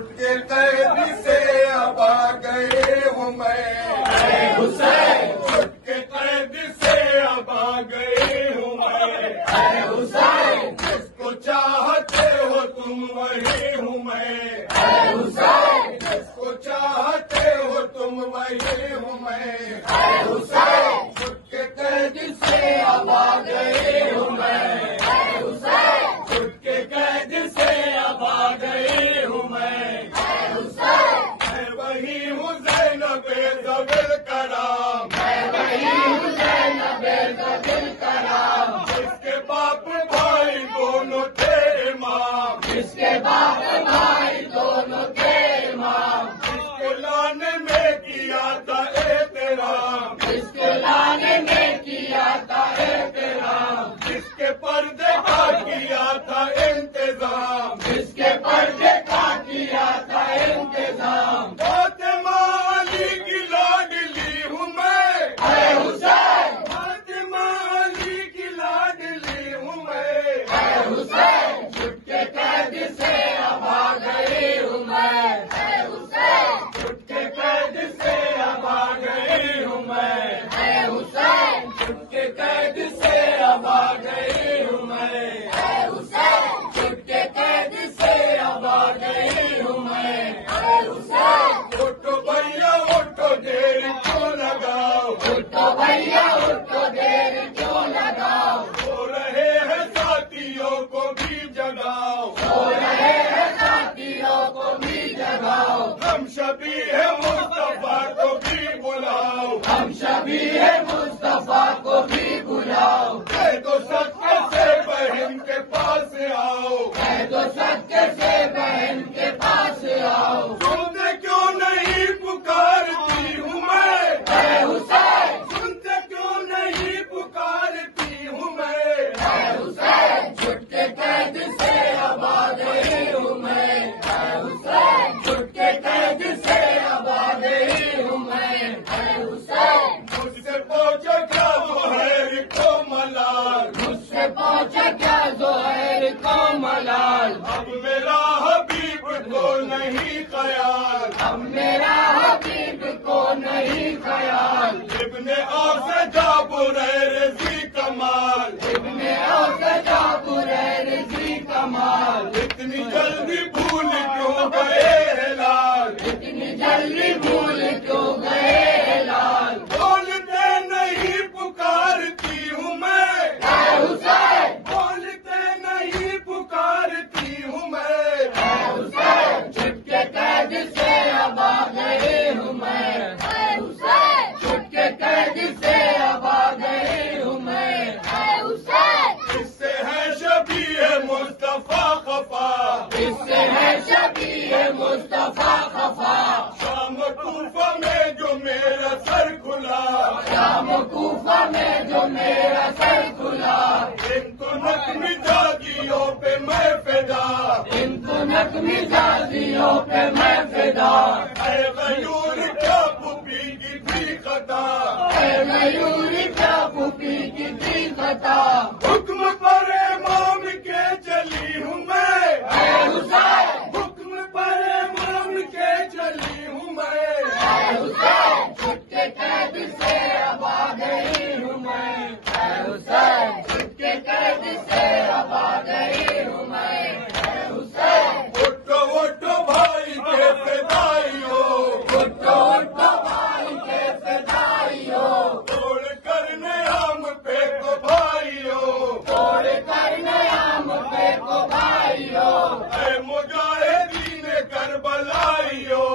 چھٹ کے قید سے اب آ گئے ہوں میں، اے حسین چھٹ کے قید سے اب آ گئے ہوں میں، اے حسین جس کو چاہتے ہو تم وہی ہوں میں، اے حسین جس کو چاہتے ہو تم وہی ہوں میں، اے حسین چھٹ کے قید سے اب آ گئے ہوں میں، اے حسین چھٹ کے قید سے اب آ گئے ہوں میں، اے حسین میں وہی ہوں زینب ذوال کرام، میں وہی ہوں زینب ذوال کرام، جس کے باپ بھائی دونوں تھے امام، جس کے باپ بھائی دونوں تھے امام، جس کے لانے میں کیا تھا احترام، جس کے لانے میں کیا تھا احترام، جس کے پردے کا کیا تھا انتظام، جس کے پردے کا کیا تھا انتظام، فاطمہ علی کی لاڈلی ہوں میں، اے حسین فاطمہ علی کی لاڈلی ہوں میں، اے حسین چھٹ کے قید سے اب آ گئی ہوں میں، اے حسین چھٹ کے قید سے اب آ گئی ہوں میں، اے حسین چھٹ کے قید سے اب آ گئی ہوں میں، اے حسین چھٹ کے قید سے اب آ گئی ہوں میں، اے حسین اٹھو بھیا اٹھو دیر کیوں لگاؤ، اٹھو بھیا اٹھو دیر کیوں لگاؤ، سو رہے ہیں ساتھیوں کو بھی جگاؤ، سو رہے ہیں ساتھیوں کو بھی جگاؤ، ہم شبیہ مصطفیٰ کو بھی بلاؤ، ہم شبیہ مصطفیٰ کو بھی بلاؤ، کہہ دو سچے سے بہن کے پاس آؤ، کہہ دو سچے سے بہن کے پاس آؤ، سنتے کیوں نہیں پکارتی ہوں میں، اے حسین سنتے کیوں نہیں پکارتی ہوں میں، اے حسین چھٹ کے قید سے اب آ گئی ہوں میں، اے حسین چھٹ کے قید سے اب آ گئی ہوں میں، اے حسین مجھ سے پوچھو کیا زہیر کو ملال، مجھ سے پوچھو کیا زہیر کو ملال، اب میرا حبیب کو نہیں خیال، اب میرا حبیب کو نہیں خیال، ابن اوس جابر ذی کمال، ابن اوس جابر ذی کمال، اتنی جلدی بھول کیوں گئے لال، اتنی جلدی بھول کیوں گئے لال، بولتے نہیں پکارتی ہوں میں، اے حسین بولتے نہیں پکارتی ہوں میں، اے حسین چھٹ کے قید سے اب آ گئی ہوں میں، اے حسین چھٹ کے قید سے اب آ گئی ہوں میں، اے حسین اس سے ہے شبیہ مصطفیٰ خفا، اس سے ہے شبیہ مصطفیٰ خفا، شام کوفہ میں جو میرا سر کھلا، شام کوفہ میں جو میرا سر کھلا، ان کو نقمی زادیوں پہ میں فدا، ان کو نقمی زادیوں پہ میں فدا، اے غیور کیا پھوپھی کی تھی خطا، اے غیور کیا پھوپھی کی تھی خطا، حکم پر امام کے چلی ہوں میں، اے حسین حکم پر امام کے چلی ہوں میں، اے حسین چھٹ کے قید سے اب آ گئی ہوں میں، اے حسین چھٹ کے قید سے اب آ گئی ہوں میں، اے حسین اٹھو اٹھو بھائی کے فدائیوں، اٹھو اٹھو بھائی کے فدائیوں، توڑ کر نیام پہ کو بھائیوں، توڑ کر نیام پہ کو بھائیوں، اے مجاہدین کربلائیوں،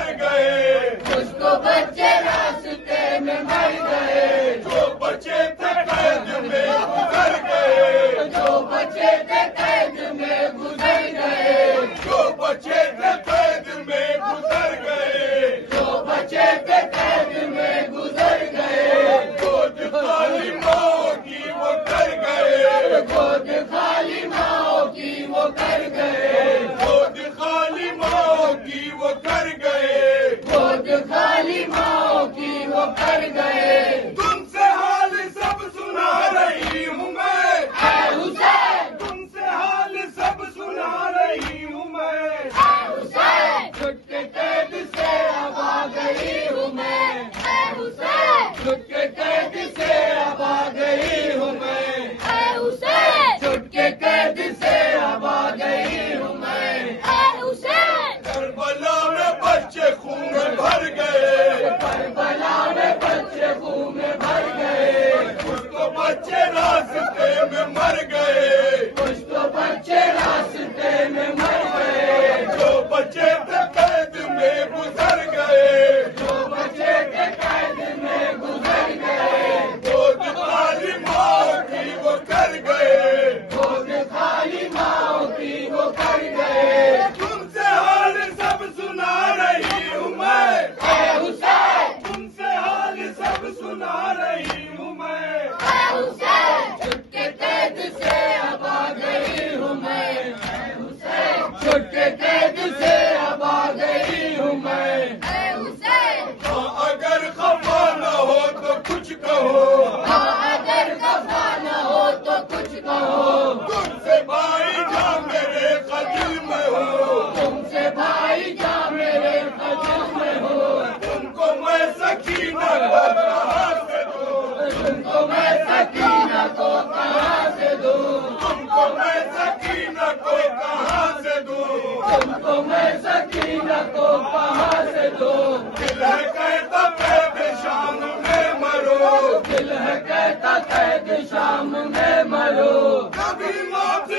گزر گئے، کچھ تو بچے راستے میں مر گئے، جو بچے تھے قید میں گزر گئے، جو بچے تھے قید میں گزر گئے، جو بچے تھے قید میں گزر گئے، جو بچے تھے قید میں گزر گئے، گود خالی ماں کی وہ کر گئے، گود خالی ماں کی وہ کر گئے، گود خالی ماں کی وہ کر گئے، گود خالی ماں کی وہ کر گئے، تم سے حال سب سنا رہی ہوں میں، اے حسین، تم سے حال سب سنا رہی ہوں میں، اے حسین، چھٹ کے قید سے اب آ گئی ہوں میں، اے حسین، چھٹ کے قید سے اب آ گئی ہوں میں، اے حسین، چھٹ کے قید سے اب آ گئی ہوں میں، اے حسین، کربلا میں بچے خون میں بھر گئے، کربلا میں بچے خون میں بھر گئے، کچھ تو بچے راستے میں مر گئے، کچھ تو بچے راستے میں مر گئے، جو بچے تھے قید میں گزر گئے، جو بچے تھے قید میں گزر گئے، گود خالی ماں کی وہ کر گئے، گود خالی ماں کی وہ کر گئے، تم سے حال سب سنا رہی ہوں میں، اے حسین، تم سے حال سب سنا رہی ہوں میں، اے حسین، چھٹ کے قید سے اب آ گئی ہوں میں، اے حسین، چھٹ کے قید سے اب آ گئی ہوں میں، اے حسین، ہاں اگر خفا نہ ہو تو کچھ کہو، ہاں اگر خفا نہ ہو تو کچھ کہو، تم سے بھائی جا میرے قدل میں ہو، تم سے بھائی جا میرے قدر میں ہو، تم کو میں سکینہ کو کہاں سے دوں، تم کو میں سکینہ کو کہاں سے دوں، تم کو میں سکینہ کو کہاں سے دوں، تم کو میں سکینہ کو کہاں سے دوں، دل ہے کہتا قید شام میں مرو، دل ہے کہتا قید شام میں مرو، کبھی موت